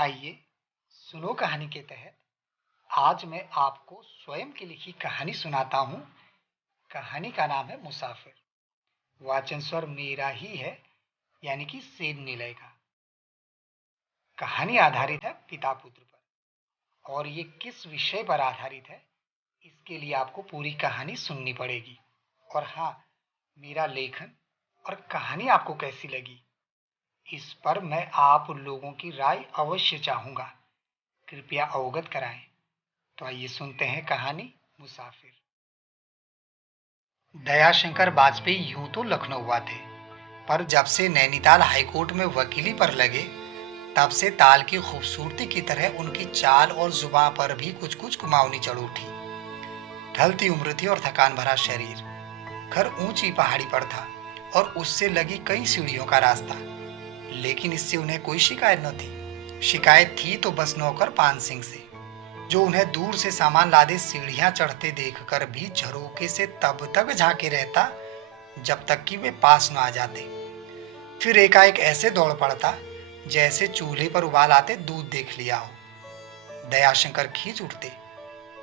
आइए सुनो कहानी के तहत आज मैं आपको स्वयं की लिखी कहानी सुनाता हूँ। कहानी का नाम है मुसाफिर। वाचन स्वर मेरा ही है, यानी कि सेन निलय का। कहानी आधारित है पिता पुत्र पर, और ये किस विषय पर आधारित है इसके लिए आपको पूरी कहानी सुननी पड़ेगी। और हाँ, मेरा लेखन और कहानी आपको कैसी लगी इस पर मैं आप लोगों की राय अवश्य चाहूंगा। कृपया अवगत कराएं। तो आइए सुनते हैं कहानी मुसाफिर। दयाशंकर वाजपेयी यूं तो लखनऊ हुआ थे, पर जब से नैनीताल हाईकोर्ट में वकीली पर लगे तब से ताल की खूबसूरती की तरह उनकी चाल और जुबान पर भी कुछ कुछ कुमाऊनी चढ़ उठी। ढलती उम्र थी और थकान भरा शरीर। घर ऊंची पहाड़ी पर था और उससे लगी कई सीढ़ियों का रास्ता, लेकिन इससे उन्हें कोई शिकायत न थी। शिकायत थी तो बस नौकर पान सिंह से, जो उन्हें दूर से सामान लादे सीढ़ियां चढ़ते देखकर भी झरोके से तब तक झांके रहता जब तक कि वे पास न आ जाते। फिर एकाएक ऐसे दौड़ पड़ता जैसे चूल्हे पर उबाल आते दूध देख लिया हो। दयाशंकर खींच उठते,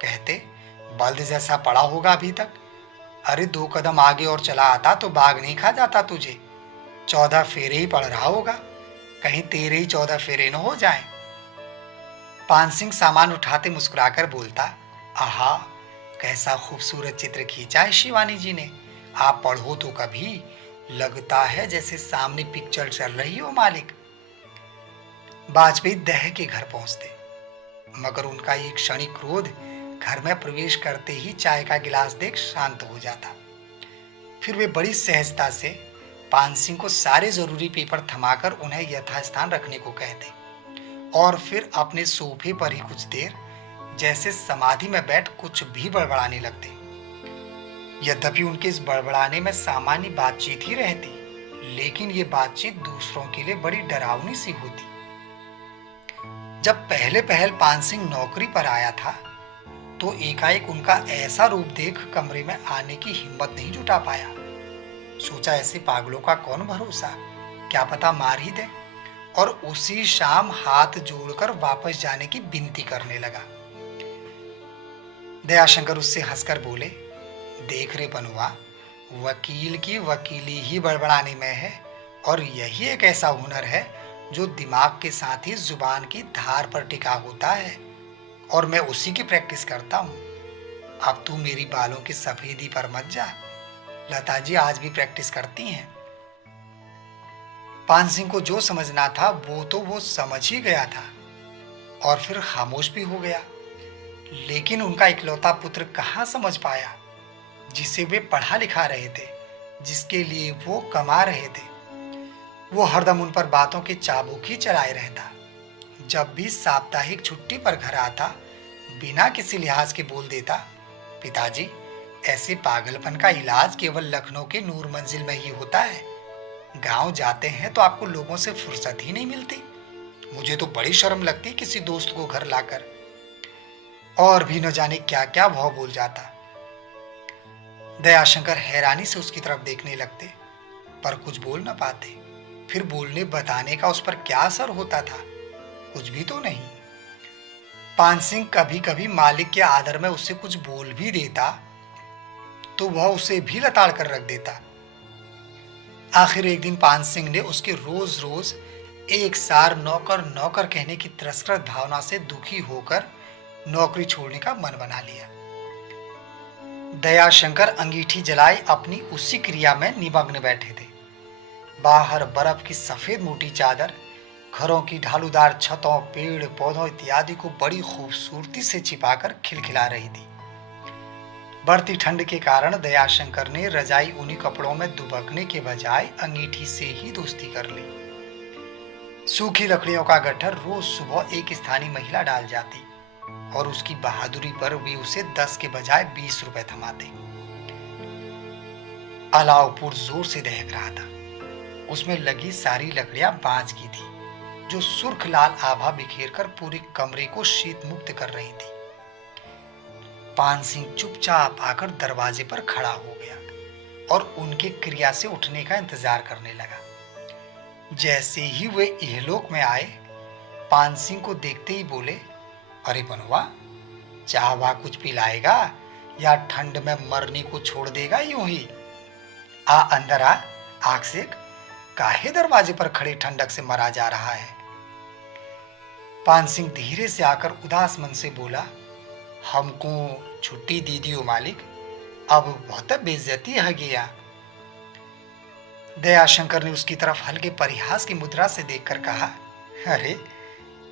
कहते, बल्द जैसा पड़ा होगा अभी तक। अरे 2 कदम आगे और चला आता तो बाघ नहीं खा जाता तुझे। 14 फेरे ही पड़ रहा होगा, कहीं तेरे ही 14 फेरे न हो जाएं। पान सिंह सामान उठाते मुस्कुराकर बोलता, आहा, कैसा खूबसूरत चित्र खींचा है शिवानी जी ने। आप पढ़ो तो कभी, लगता है जैसे सामने पिक्चर चल रही हो मालिक। वाजपेयी दह के घर पहुंचते, मगर उनका ये क्षणिक क्रोध घर में प्रवेश करते ही चाय का गिलास देख शांत हो जाता। फिर वे बड़ी सहजता से पान सिंह को सारे जरूरी पेपर थमाकर उन्हें यथास्थान रखने को कहते और फिर अपने सोफे पर ही कुछ देर जैसे समाधि में बैठ कुछ भी बड़बड़ाने लगते। यद्यपि उनके इस बड़बड़ाने में सामान्य बातचीत ही रहती, लेकिन ये बातचीत दूसरों के लिए बड़ी डरावनी सी होती। जब पहले पहल पान सिंह नौकरी पर आया था तो एकाएक उनका ऐसा रूप देख कमरे में आने की हिम्मत नहीं जुटा पाया। सोचा ऐसे पागलों का कौन भरोसा, क्या पता मार ही दे, और उसी शाम हाथ जोड़कर वापस जाने की विनती करने लगा। दयाशंकर उससे हंसकर बोले, देख रे बनुआ, वकील की वकीली ही बड़बड़ाने में है, और यही एक ऐसा हुनर है जो दिमाग के साथ ही जुबान की धार पर टिका होता है, और मैं उसी की प्रैक्टिस करता हूँ। अब तू मेरी बालों की सफेदी पर मत जा, लता जी आज भी प्रैक्टिस करती हैं। पान सिंह को जो समझना था वो समझ ही गया था और फिर खामोश भी हो गया। लेकिन उनका इकलौता पुत्र कहाँ समझ पाया, जिसे वे पढ़ा लिखा रहे थे, जिसके लिए वो कमा रहे थे। वो हरदम उन पर बातों के चाबुक ही चलाए रहता। जब भी साप्ताहिक छुट्टी पर घर आता बिना किसी लिहाज के बोल देता, पिताजी, ऐसे पागलपन का इलाज केवल लखनऊ के नूर मंजिल में ही होता है। गांव जाते हैं तो आपको लोगों से फुर्सत ही नहीं मिलती। मुझे तो बड़ी शर्म लगती किसी दोस्त को घर लाकर। और भी न जाने क्या क्या भाव बोल जाता। दयाशंकर हैरानी से उसकी तरफ देखने लगते, पर कुछ बोल न पाते। फिर बोलने बताने का उस पर क्या असर होता था, कुछ भी तो नहीं। पान सिंह कभी कभी मालिक के आदर में उससे कुछ बोल भी देता तो वह उसे भी लताड़ कर रख देता। आखिर एक दिन पान सिंह ने उसके रोज रोज एक सार नौकर नौकर कहने की तिरस्कृत भावना से दुखी होकर नौकरी छोड़ने का मन बना लिया। दयाशंकर अंगीठी जलाए अपनी उसी क्रिया में निमग्न बैठे थे। बाहर बर्फ की सफेद मोटी चादर घरों की ढालूदार छतों, पेड़ पौधों इत्यादि को बड़ी खूबसूरती से छिपाकर खिलखिला रही थी। बढ़ती ठंड के कारण दयाशंकर ने रजाई उन्हीं कपड़ों में दुबकने के बजाय अंगीठी से ही दोस्ती कर ली। सूखी लकड़ियों का गट्ठर रोज सुबह एक स्थानीय महिला डाल जाती और उसकी बहादुरी पर वे उसे 10 के बजाय 20 रुपए थमाते। अलावपुर जोर से दहक रहा था। उसमें लगी सारी लकड़ियां बांज की थी, जो सुर्ख लाल आभा बिखेर कर पूरे कमरे को शीत मुक्त कर रही थी। पान सिंह चुपचाप आकर दरवाजे पर खड़ा हो गया और उनके क्रिया से उठने का इंतजार करने लगा। जैसे ही वे इहलोक में आए पान सिंह को देखते ही बोले, अरे पनुआ, चाह वहा कुछ पिलाएगा या ठंड में मरने को छोड़ देगा यूं ही? आ अंदर आ, आग सेक, काहे दरवाजे पर खड़े ठंडक से मरा जा रहा है? पान सिंह धीरे से आकर उदास मन से बोला, हमको छुट्टी दे दियो मालिक, अब बहुत बेइज्जती है गया। दयाशंकर ने उसकी तरफ हल्के परिहास की मुद्रा से देखकर कहा, अरे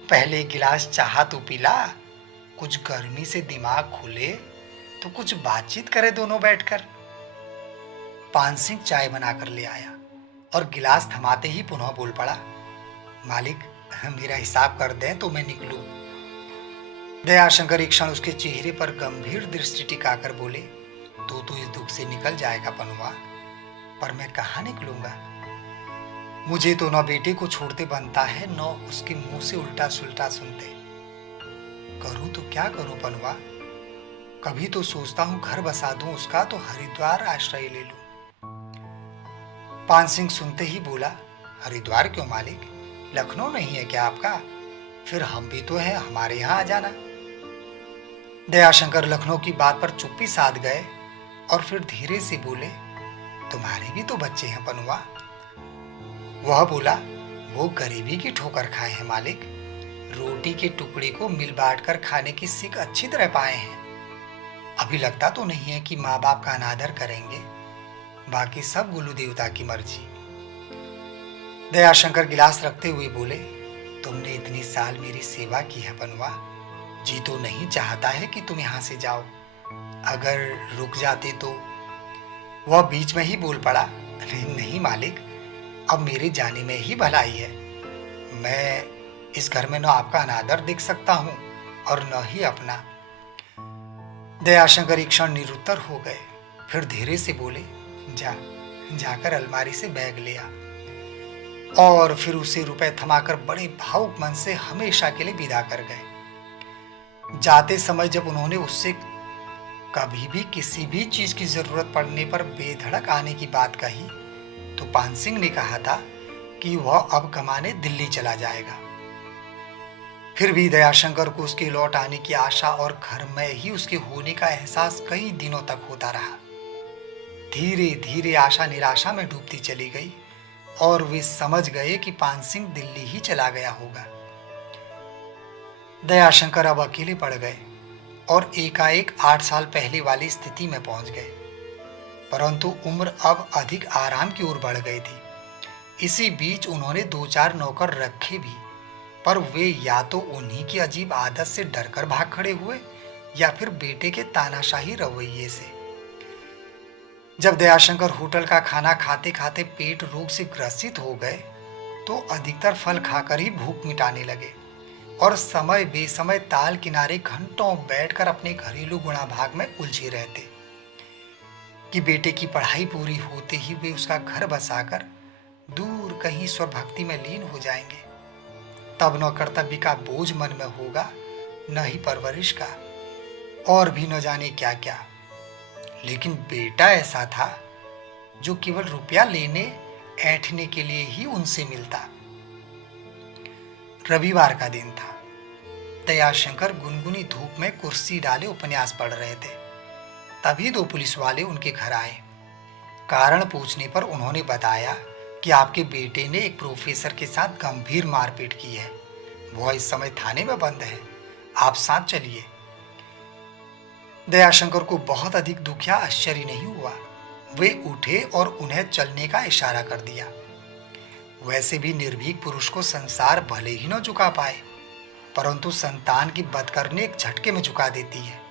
पहले एक गिलास चाह तो पिला, कुछ गर्मी से दिमाग खुले तो कुछ बातचीत करे दोनों बैठकर। पान सिंह चाय बनाकर ले आया और गिलास थमाते ही पुनः बोल पड़ा, मालिक मेरा हिसाब कर दें तो मैं निकलूं। दयाशंकर एक क्षण उसके चेहरे पर गंभीर दृष्टि टिकाकर बोले, तो इस दुख से निकल जाएगा पनुआ, पर मैं कहाँ निकलूंगा? मुझे तो न बेटे को छोड़ते बनता है, न उसके मुंह से उल्टा सुल्टा सुनते। करूं तो क्या करूं पनुआ? कभी तो सोचता हूं घर बसा दूं उसका, तो हरिद्वार आश्रय ले लूं। पान सिंह सुनते ही बोला, हरिद्वार क्यों मालिक? लखनऊ नहीं है क्या आपका? फिर हम भी तो हैं, हमारे यहाँ आ जाना। दयाशंकर लखनऊ की बात पर चुप्पी साध गए और फिर धीरे से बोले, तुम्हारे भी तो बच्चे हैं पनुआ। वह बोला, वो गरीबी की ठोकर खाए हैं मालिक, रोटी के टुकड़े को मिल बांट कर खाने की सीख अच्छी तरह पाए हैं। अभी लगता तो नहीं है कि माँ बाप का अनादर करेंगे, बाकी सब गुरु देवता की मर्जी। दयाशंकर गिलास रखते हुए बोले, तुमने इतनी साल मेरी सेवा की है पनुआ, जी तो नहीं चाहता है कि तुम यहां से जाओ, अगर रुक जाते तो। वह बीच में ही बोल पड़ा, नहीं मालिक, अब मेरे जाने में ही भलाई है। मैं इस घर में न आपका अनादर देख सकता हूं और न ही अपना। दयाशंकर एक क्षण निरुत्तर हो गए, फिर धीरे से बोले, जाकर अलमारी से बैग ले आ। और फिर उसे रुपए थमाकर बड़े भावुक मन से हमेशा के लिए विदा कर गए। जाते समय जब उन्होंने उससे कभी भी किसी भी चीज की जरूरत पड़ने पर बेधड़क आने की बात कही, तो पान सिंह ने कहा था कि वह अब कमाने दिल्ली चला जाएगा। फिर भी दयाशंकर को उसके लौट आने की आशा और घर में ही उसके होने का एहसास कई दिनों तक होता रहा। धीरे धीरे आशा निराशा में डूबती चली गई और वे समझ गए कि पान सिंह दिल्ली ही चला गया होगा। दयाशंकर अब अकेले पड़ गए और एकाएक 8 साल पहले वाली स्थिति में पहुंच गए, परंतु उम्र अब अधिक आराम की ओर बढ़ गई थी। इसी बीच उन्होंने 2-4 नौकर रखे भी, पर वे या तो उन्हीं की अजीब आदत से डरकर भाग खड़े हुए या फिर बेटे के तानाशाही रवैये से। जब दयाशंकर होटल का खाना खाते खाते पेट रोग से ग्रसित हो गए, तो अधिकतर फल खाकर ही भूख मिटाने लगे और समय बेसमय ताल किनारे घंटों बैठकर अपने घरेलू गुणाभाग में उलझे रहते कि बेटे की पढ़ाई पूरी होते ही वे उसका घर बसाकर दूर कहीं स्वभक्ति में लीन हो जाएंगे। तब न कर्तव्य का बोझ मन में होगा, न ही परवरिश का, और भी न जाने क्या क्या। लेकिन बेटा ऐसा था जो केवल रुपया लेने ऐंठने के लिए ही उनसे मिलता। रविवार का दिन था। दयाशंकर गुनगुनी धूप में कुर्सी डाले उपन्यास पढ़ रहे थे। तभी 2 पुलिस वाले उनके घर आए। कारण पूछने पर उन्होंने बताया कि आपके बेटे ने एक प्रोफेसर के साथ गंभीर मारपीट की है। वह इस समय थाने में बंद है, आप साथ चलिए। दयाशंकर को बहुत अधिक दुख या आश्चर्य नहीं हुआ। वे उठे और उन्हें चलने का इशारा कर दिया। वैसे भी निर्भीक पुरुष को संसार भले ही न झुका पाए, परंतु संतान की बदकरनी एक झटके में झुका देती है।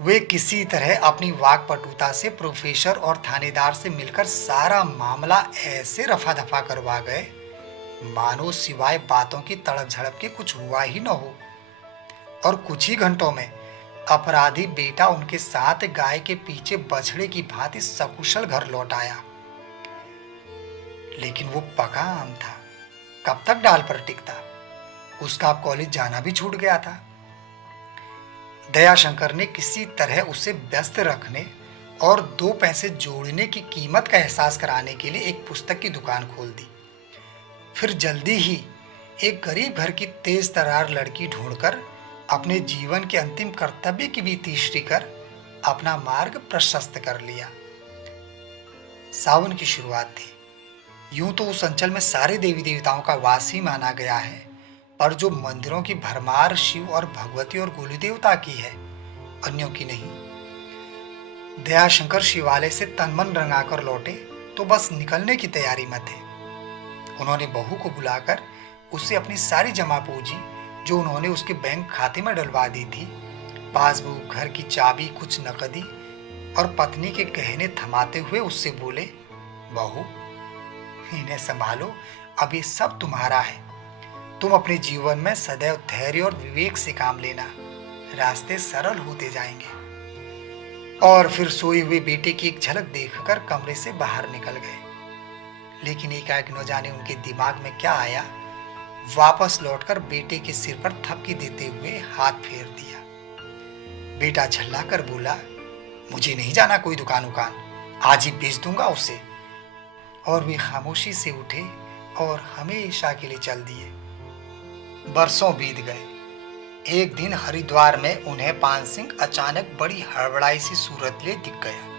वे किसी तरह अपनी वाकपटुता से प्रोफेसर और थानेदार से मिलकर सारा मामला ऐसे रफा दफा करवा गए मानो सिवाय बातों की तड़प झड़प के कुछ हुआ ही न हो। और कुछ ही घंटों में अपराधी बेटा उनके साथ गाय के पीछे बछड़े की भांति सकुशल घर लौट आया। लेकिन वो पका आम था, कब तक डाल पर टिकता? उसका अब कॉलेज जाना भी छूट गया था। दयाशंकर ने किसी तरह उसे व्यस्त रखने और 2 पैसे जोड़ने की कीमत का एहसास कराने के लिए एक पुस्तक की दुकान खोल दी। फिर जल्दी ही एक गरीब घर की तेज तरार लड़की ढूंढकर अपने जीवन के अंतिम कर्तव्य की भी तीसरी कर अपना मार्ग प्रशस्त कर लिया। सावन की शुरुआत थी। यूं तो उस अंचल में सारे देवी देवताओं का वास ही माना गया है, पर जो मंदिरों की भरमार शिव और भगवती और गुरु देवता की है, अन्यों की नहीं। दयाशंकर शिवालय से तन मन रंगाकर लौटे तो बस निकलने की तैयारी में थे। उन्होंने बहू को बुलाकर उससे अपनी सारी जमा पूंजी जो उन्होंने उसके बैंक खाते में डलवा दी थी, पासबुक, घर की चाबी, कुछ नकदी और पत्नी के गहने थमाते हुए उससे बोले, बहू इन्हें संभालो, अब ये सब तुम्हारा है। तुम अपने जीवन में सदैव धैर्य और विवेक से काम लेना, रास्ते सरल होते जाएंगे। और फिर सोए हुए बेटे की एक झलक देखकर कमरे से बाहर निकल गए। लेकिन एकाएक न जाने उनके दिमाग में क्या आया, वापस लौटकर बेटे के सिर पर थपकी देते हुए हाथ फेर दिया। बेटा झल्लाकर बोला, मुझे नहीं जाना कोई दुकान उकान, आज ही बेच दूंगा उसे। और वे खामोशी से उठे और हमेशा के लिए चल दिए। बरसों बीत गए। एक दिन हरिद्वार में उन्हें पान सिंह अचानक बड़ी हड़बड़ाई सी सूरत ले दिख गया।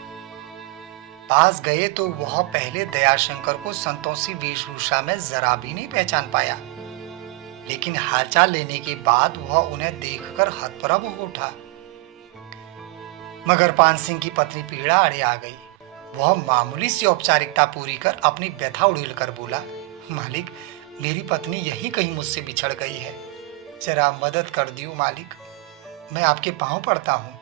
पास गए तो वह पहले दयाशंकर को संतों सी वेशभूषा में जरा भी नहीं पहचान पाया, लेकिन हालचाल लेने के बाद वह उन्हें देखकर हतप्रभ हो उठा। मगर पान सिंह की पत्नी पीड़ा अड़े आ गई। वह मामूली सी औपचारिकता पूरी कर अपनी व्यथा उड़ेल कर बोला, मालिक मेरी पत्नी यहीं कहीं मुझसे बिछड़ गई है, जरा मदद कर दियो मालिक, मैं आपके पांव पड़ता हूं।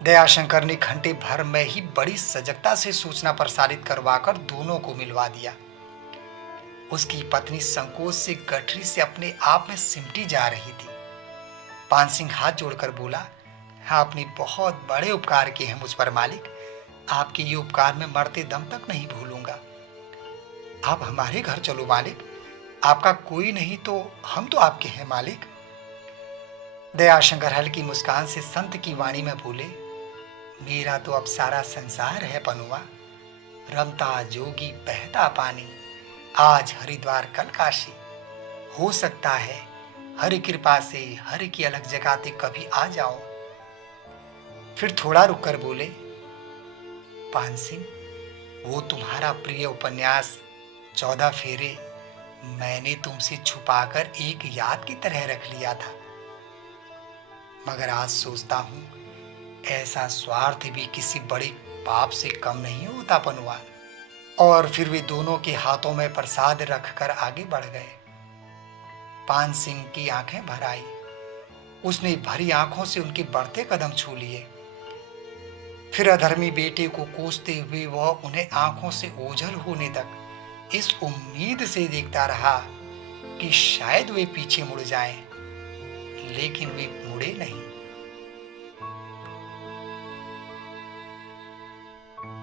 दयाशंकर ने घंटे भर में ही बड़ी सजगता से सूचना प्रसारित करवाकर दोनों को मिलवा दिया। उसकी पत्नी संकोच से गठरी से अपने आप में सिमटी जा रही थी। पान सिंह हाथ जोड़कर बोला, आपने बहुत बड़े उपकार किए हैं मुझ पर मालिक, आपके ये उपकार मैं मरते दम तक नहीं भूलूंगा। आप हमारे घर चलो मालिक, आपका कोई नहीं तो हम तो आपके हैं मालिक। दयाशंकर हल्की मुस्कान से संत की वाणी में बोले, मेरा तो अब सारा संसार है पनुआ, रमता जोगी बहता पानी, आज हरिद्वार कल काशी, हो सकता है हरि कृपा से हरि की अलग जगाते कभी आ जाऊं। फिर थोड़ा रुककर बोले, पान सिंह वो तुम्हारा प्रिय उपन्यास 14 फेरे मैंने तुमसे छुपाकर एक याद की तरह रख लिया था, मगर आज सोचता हूं ऐसा स्वार्थ भी किसी बड़े पाप से कम नहीं होता पनुआ। और फिर वे दोनों के हाथों में प्रसाद रखकर आगे बढ़ गए। पान सिंह की आंखें भर आई। उसने भरी आंखों से उनके बढ़ते कदम छू लिए। फिर अधर्मी बेटे को कोसते हुए वह उन्हें आंखों से ओझल होने तक इस उम्मीद से देखता रहा कि शायद वे पीछे मुड़ जाएं, लेकिन वे मुड़े नहीं।